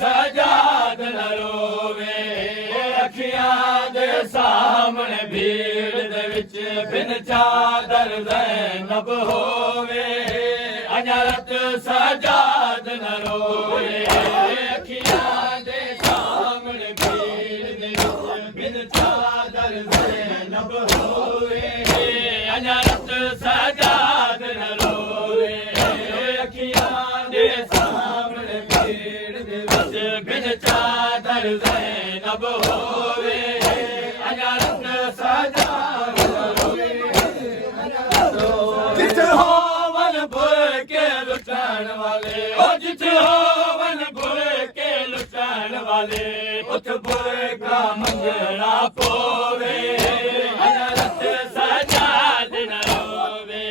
सजाद न रोवे अखियां दे सामने भीड़ दे विच बिन चादर ज़ैनब होवे अजरत सजाद न रोवे अखियां दे सामने भीड़ दे विच बिन चादर ज़ैनब होवे अजरत सजाद न रोवे अखियां दे सामने भीड़ दे विच बिन चादर ज़ैनब होवे अजरत सजाद न रोवे जिथे होवन भुल के लुटण वाले ओ जिथे होवन भुल के लुटण वाले उठ भुल का मंगना पोवे अजरत सजाद न रोवे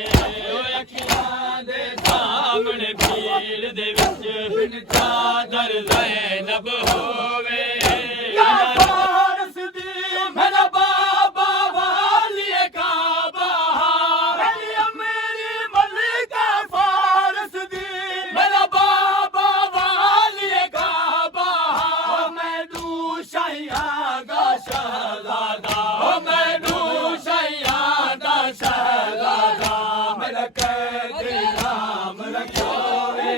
अखियां दे सामने भीड़ दे विच बिन चादर ज़ैनब होवे फारस दी मेरा बाबा वालिए काबा मेरी मलिका फारस दी मेरा बाबा वालिए काबा मैं दूशाइया दा शहजादा मैं दूशाइया दा शहजादा मेरा कैद नाम रखोवे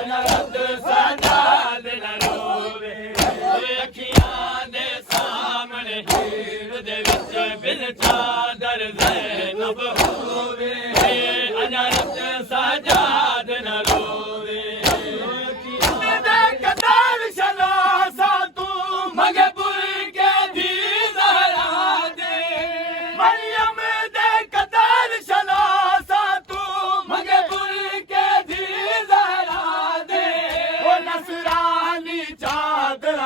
अजरत सजाद न रोवे अखियां दे सामने भीड़ दे विच बिन चादर ज़ैनब होवे अजरत सजाद न रोवे अखियां दे कतार शनासा तू मगे पुर के दी ज़हरा दे मरियम दे कतार शनासा तू मगे पुर के दी ज़हरा दे ओ नसरानी चादर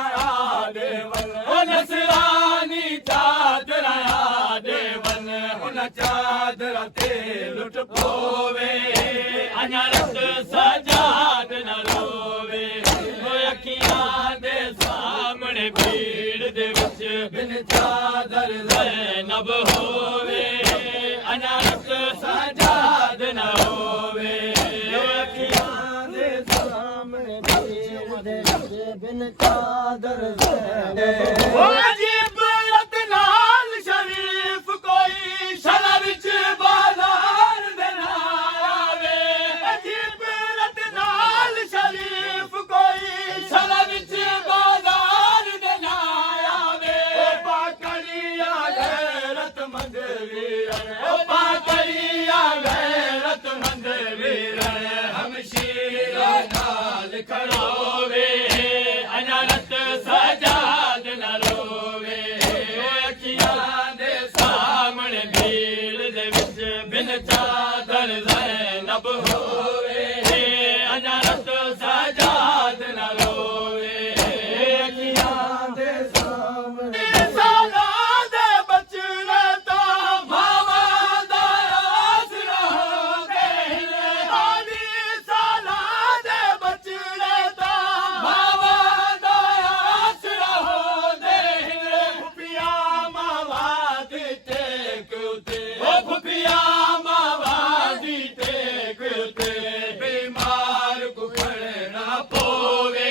दे वन ओ नसरानी चादर दे वन उन चादर ते लुट पोवे अजरत सजाद न रोवे अखियां दे सामने भीड़ दे विच बिन चादर ज़ैनब होवे अजरत सजाद न रोवे अखियां दे सामने भीड़ दे विच बिन चादर ज़ैनब अजीब रतनाल शरीफ कोई शरा विच बाजार दे ना आवे अजीब रतनाल शरीफ कोई शरा विच बाजार दे ना आवे पाकड़िया गैरतमंद वीरन ओ पाकड़िया गैरतमंद वीरन हमशीरा नाल खड़ोवे अजरत सजाद न रोवे अखियां दे सामने भीड़ दे विच बिन चादर ज़ैनब होवे अजरत सजाद न रोवे अखियां दे सामने साला दे बचड़े ता मामा दा आसरा होवे आली साला दे बचड़े ता मामा दा आसरा होवे फुफिया मावा दी टेक उते ओ फुफिया मावा दी टेक उते बीमार को खड़ना पोवे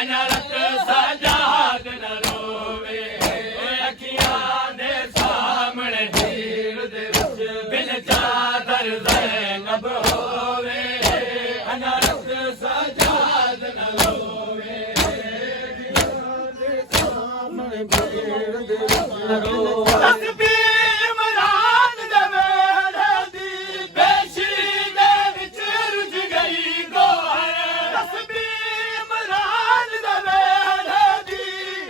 अजरत सजाद न रोवे अखियां दे सामने भीड़ दे विच बिन चादर ज़ैनब होवे अजरत सजाद न रोवे अखियां दे सामने भीड़ दे विच तस्बीह इमरान दे वेड़े दी बेशी दे विच रुझ गई गोहर तस्बीह इमरान दे वेड़े दी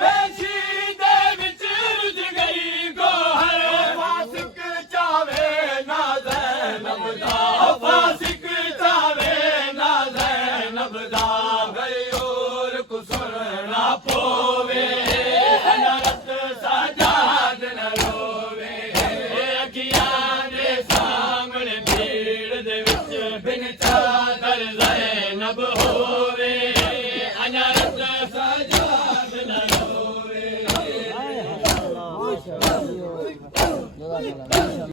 बेशी दे विच रुझ गई गोहर फासिक चावे ना ज़ैनब दा फासिक चावे ना ज़ैनब दा गई और को सुनना पोवे अजरत सजाद न रोवे अखियां दे सामने भीड़ दे विच बिन चादर ज़ैनब होवे अजरत सजाद न रोवे